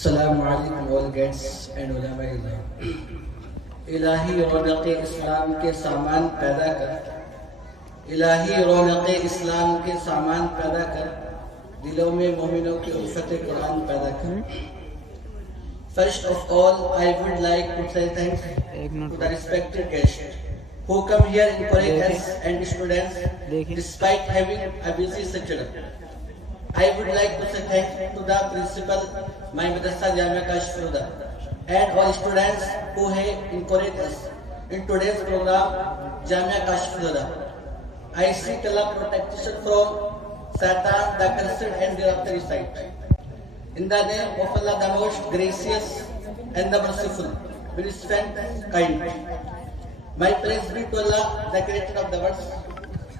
السلام علیکم all guests and علماء اللہ. الہی رونق اسلام کے سامان پیدا کر، الہی رونق اسلام کے سامان پیدا کر، دلوں میں مومنوں کی الفت قرآن پیدا کر. First of all, I would like to say thanks to the respected guests who come here encourage us and students despite having a busy schedule. I would like to say thanks to the principal, my Madrasa Jamia Kashif Huda, and all students who have encouraged us in today's program, Jamia Kashif Huda. I seek Allah protection from Satan, the cursed and derogatory side. In the name of Allah, the most gracious and the merciful, beneficent, kind. My praise be to Allah, the creator of the world,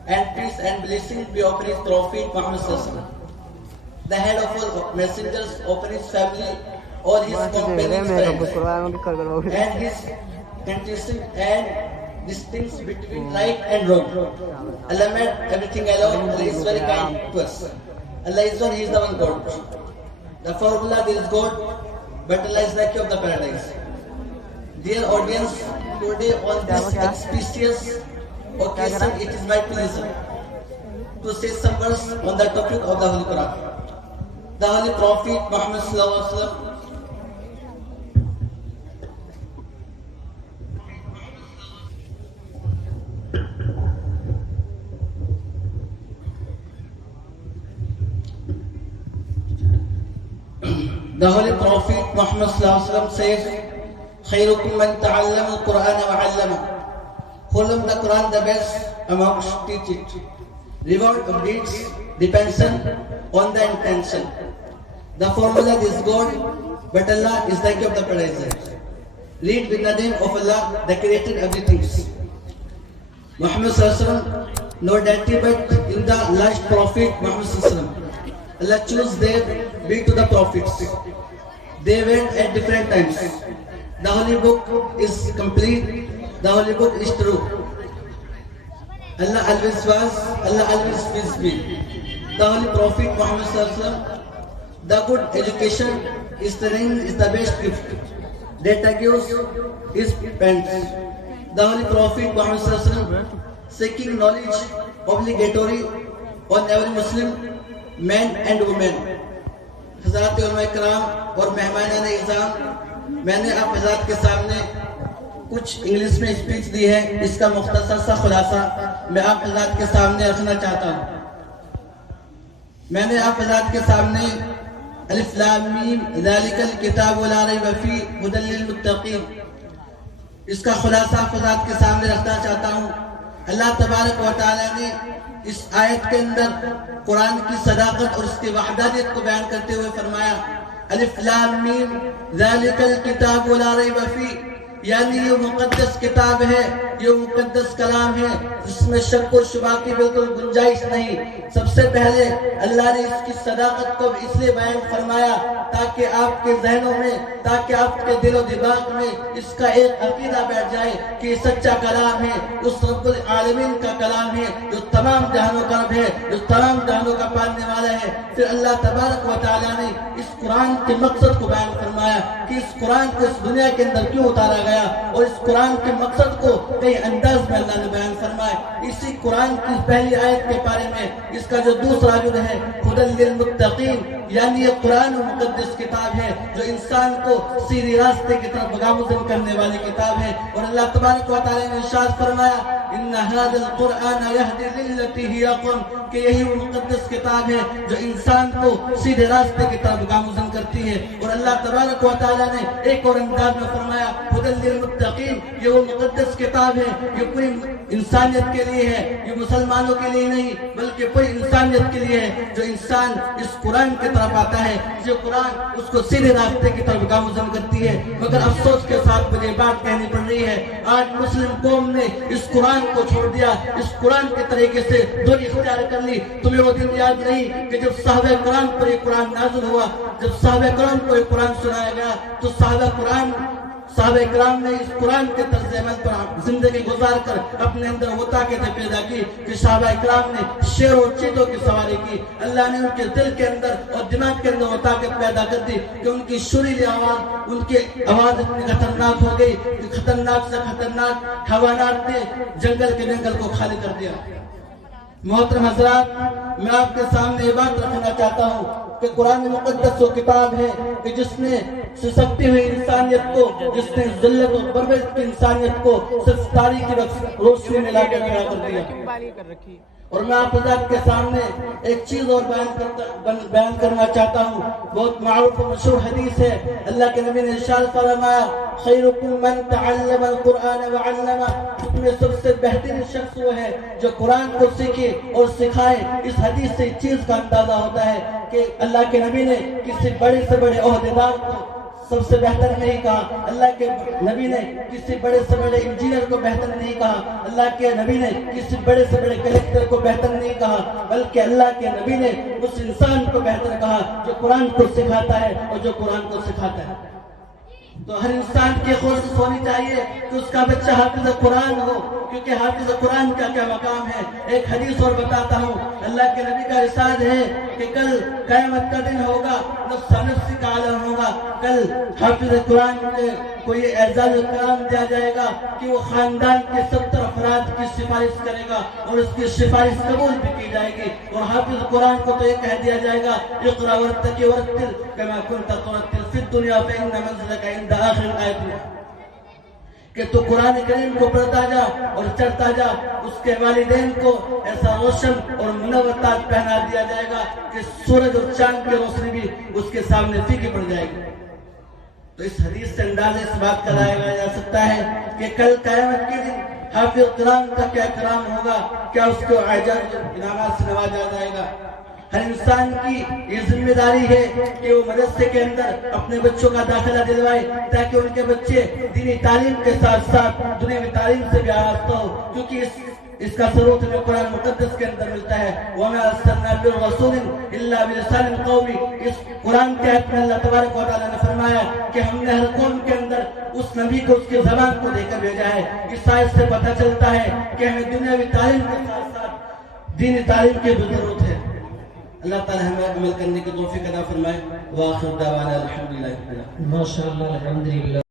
and peace and blessing be upon His Prophet Muhammad Sallallahu Alaihi Wasallam, the head of all messengers, upon his family, all his companions, friends, and his condition and distinction between right and wrong. Allah made everything alone. Allah is very kind to us. Allah is one, He is the one God. The formula, there is God, but Allah is the key of the paradise. Dear audience, today on this auspicious occasion, it is my pleasure to say some words on the topic of the Holy Quran. The Holy Prophet Muhammad Sallallahu Alaihi Wasallam, the Holy Prophet Muhammad Sallallahu Alaihi Wasallam says, "Khairukum man ta'allama al-Quran wa 'allama." Who learn the Quran the best amongst teach it. Reward of deeds depends on the intention. The formula is God, but Allah is the key of the paradise. Read with the name of Allah, the creator of everything. Muhammad Sallallahu Alaihi Wasallam, no deity but in the last prophet Muhammad Sallallahu Alaihi Wasallam. Allah chose their way to the prophets. They went at different times. The Holy Book is complete. The Holy Book is true. Allah always was, Allah always will be. The Holy Prophet Muhammad Sallallahu Alaihi Wasallam, the good education is the best gift. Data gives is pens. The Holy Prophet Muhammad Sallallahu Alaihi Wasallam, seeking knowledge obligatory on every Muslim, men and women. حضرات علماء کرام اور مہمانان اعزام، میں نے آپ حضرات کے سامنے کچھ انگلش میں اسپیچ دی ہے. اس کا مختصر سا خلاصہ میں آپ حضرات کے سامنے رکھنا چاہتا ہوں. میں نے آپ حضرات کے سامنے الف لام میم ذالک الکتاب لا ریب فیہ ھدی للمتقین، اس کا خلاصہ آپ حضرات کے سامنے رکھنا چاہتا ہوں. اللہ تبارک و تعالی نے اس آیت کے اندر قرآن کی صداقت اور اس کی وحدانیت کو بیان کرتے ہوئے فرمایا، الف لام میم ذالک الکتاب لا ریب فیہ، یعنی یہ مقدس کتاب ہے، یہ مقدس کلام ہے جس میں شک و شبہ کی بالکل گنجائش نہیں. سب سے پہلے اللہ نے اس کی صداقت کو اس لیے بیان فرمایا تاکہ آپ کے ذہنوں میں، تاکہ آپ کے دل و دماغ میں اس کا ایک عقیدہ بیٹھ جائے کہ یہ سچا کلام ہے، اس رب العالمین کا کلام ہے جو تمام جہانوں کا رب ہے، جو تمام جہانوں کا پالنے والا ہے. پھر اللہ تبارک و تعالیٰ نے اس قرآن کے مقصد کو بیان فرمایا کہ اس قرآن کو اس دنیا کے اندر کیوں اتارا گیا، اور اس قرآن کے مقصد کو کئی انداز میں اللہ نے بیان فرمایا. اسی قرآن کی پہلی آیت کے بارے میں اس کا جو دوسرا رجل ہے ھدی للمتقین، یعنی یہ قرآن مقدس کتاب ہے جو انسان کو سیدھے راستے کی طرف گامزن کرنے والی کتاب ہے. اور اللہ تبارک و تعالی نے ارشاد فرمایا، ان ھذا القرآن یہدی للتی ہی اقوم، کہ یہی وہ مقدس کتاب ہے جو انسان کو سیدھے راستے کی طرف گامزن کرتی ہے. اور اللہ تبارک و تعالی نے ایک اور انداز میں فرمایا، ھدی للمتقین، یہ وہ مقدس کتاب ہے، یہ پوری انسانیت کے لیے ہے، یہ مسلمانوں کے لیے نہیں بلکہ پوری انسانیت کے لیے ہے. جو انسان اس قرآن کی طرف آتا ہے، جو قرآن اس کو سیدھے راستے کی طرف گامزن کرتی ہے. مگر افسوس کے ساتھ مجھے بات کہنی پڑ رہی ہے، آج مسلم قوم نے اس قرآن کو چھوڑ دیا، اس قرآن کے طریقے سے دوری اختیار کر لی. تمہیں وہ دن یاد نہیں کہ جب صحابہ کرام پر یہ قرآن نازل ہوا، جب صحابہ کرام کو یہ قرآن سنایا گیا تو صحابہ صحابہ کرام نے اس قرآن کے طرز عمل پر زندگی گزار کر اپنے اندر وہ طاقتیں پیدا کی کہ صحابہ کرام نے شیر اور چیتوں کی سواری کی. اللہ نے ان کے دل کے اندر اور دماغ کے اندر وہ طاقت پیدا کر دی کہ ان کی شریلی آواز، ان کی آواز اتنی خطرناک ہو گئی کہ خطرناک سے خطرناک حیوانات نے جنگل کے جنگل کو خالی کر دیا. محترم حضرات، میں آپ کے سامنے یہ بات رکھنا چاہتا ہوں کہ قرآن مقدس وہ کتاب ہے کہ جس نے سسکتی ہوئی انسانیت کو، جس نے ذلت و غربت کی انسانیت کو صرف تاریخ کی روشنی میں لا کر کھڑا کر دیا. اور میں آپ حضرات کے سامنے ایک چیز اور بیان کرنا چاہتا ہوں. بہت معروف و مشہور حدیث ہے. اللہ کے نبی نے ارشاد فرمایا خیرکم من تعلم القرآن وعلمہ، تم میں سب سے بہترین شخص وہ ہے جو قرآن کو سیکھے اور سکھائے. اس حدیث سے اس چیز کا اندازہ ہوتا ہے کہ اللہ کے نبی نے کسی بڑے سے بڑے عہدیدار کو سب سے بہتر نہیں کہا. اللہ کے نبی نے کسی بڑے سے بڑے انجینئر کو بہتر نہیں کہا. اللہ کے نبی نے کسی بڑے سے بڑے کلیکٹر کو بہتر نہیں کہا، بلکہ اللہ کے نبی نے اس انسان کو بہتر کہا جو قرآن کو سکھاتا ہے اور جو قرآن کو سکھاتا ہے. تو ہر انسان کی کوشش ہونی چاہیے کہ اس کا بچہ حافظ قرآن ہو، کیونکہ حافظ قرآن کا کیا مقام ہے. ایک حدیث اور بتاتا ہوں. اللہ کے نبی کا ارشاد ہے کہ کل قیامت کا دن ہوگا، نفس نفس کا عالم ہوگا. کل حافظ قرآن کو یہ اعزاز و کرام دیا جائے گا کہ وہ خاندان کے 70 افراد کی سفارش کرے گا اور اس کی سفارش قبول بھی کی جائے گی. اور حافظ قرآن کو تو یہ کہہ دیا جائے گا اقرأ وارتقي ورتل كما كنت ترتل في الدنيا فإن منزلك عند آخر آیت، کہ تو قرآن کریم کو پڑھتا جا اور چڑھتا جا. اس کے والدین کو ایسا روشن اور منور تاج پہنا دیا جائے گا کہ سورج اور چاند کی روشنی بھی اس کے سامنے پھیکی پڑ جائے گی. تو اس حدیث سے اندازہ اس بات کا لگایا جا سکتا ہے کہ کل قیامت کے دن حافظ قرآن کا کیا کرام ہوگا، کیا اس کو اعزاز و انعامات سے نوازا جائے گا. ہر انسان کی یہ ذمہ داری ہے کہ وہ مدرسے کے اندر اپنے بچوں کا داخلہ دلوائے تاکہ ان کے بچے دینی تعلیم کے ساتھ ساتھ دنیاوی تعلیم سے بھی آراستہ ہو، کیونکہ اس کا ثبوت ہمیں قرآن مقدس کے اندر ملتا ہے. وَمَا أَرْسَلْنَا مِن رَّسُولٍ إِلَّا بِلِسَانِ الْقَوْمِ. اس قرآن کے آیت میں اللہ تبارک و تعالیٰ نے فرمایا کہ ہم نے ہر قوم کے اندر اس نبی کو اس کی زبان کو دے کر بھیجا ہے. اس آیت سے پتہ چلتا ہے کہ ہمیں دنیاوی تعلیم کے ساتھ ساتھ دینی تعلیم کی بھی ضرورت ہے. اللہ تعالیٰ ہمیں عمل کرنے کی توفیق عطا فرمائے. وآخر دعوانا الحمدللہ. ماشاءاللہ الحمدللہ.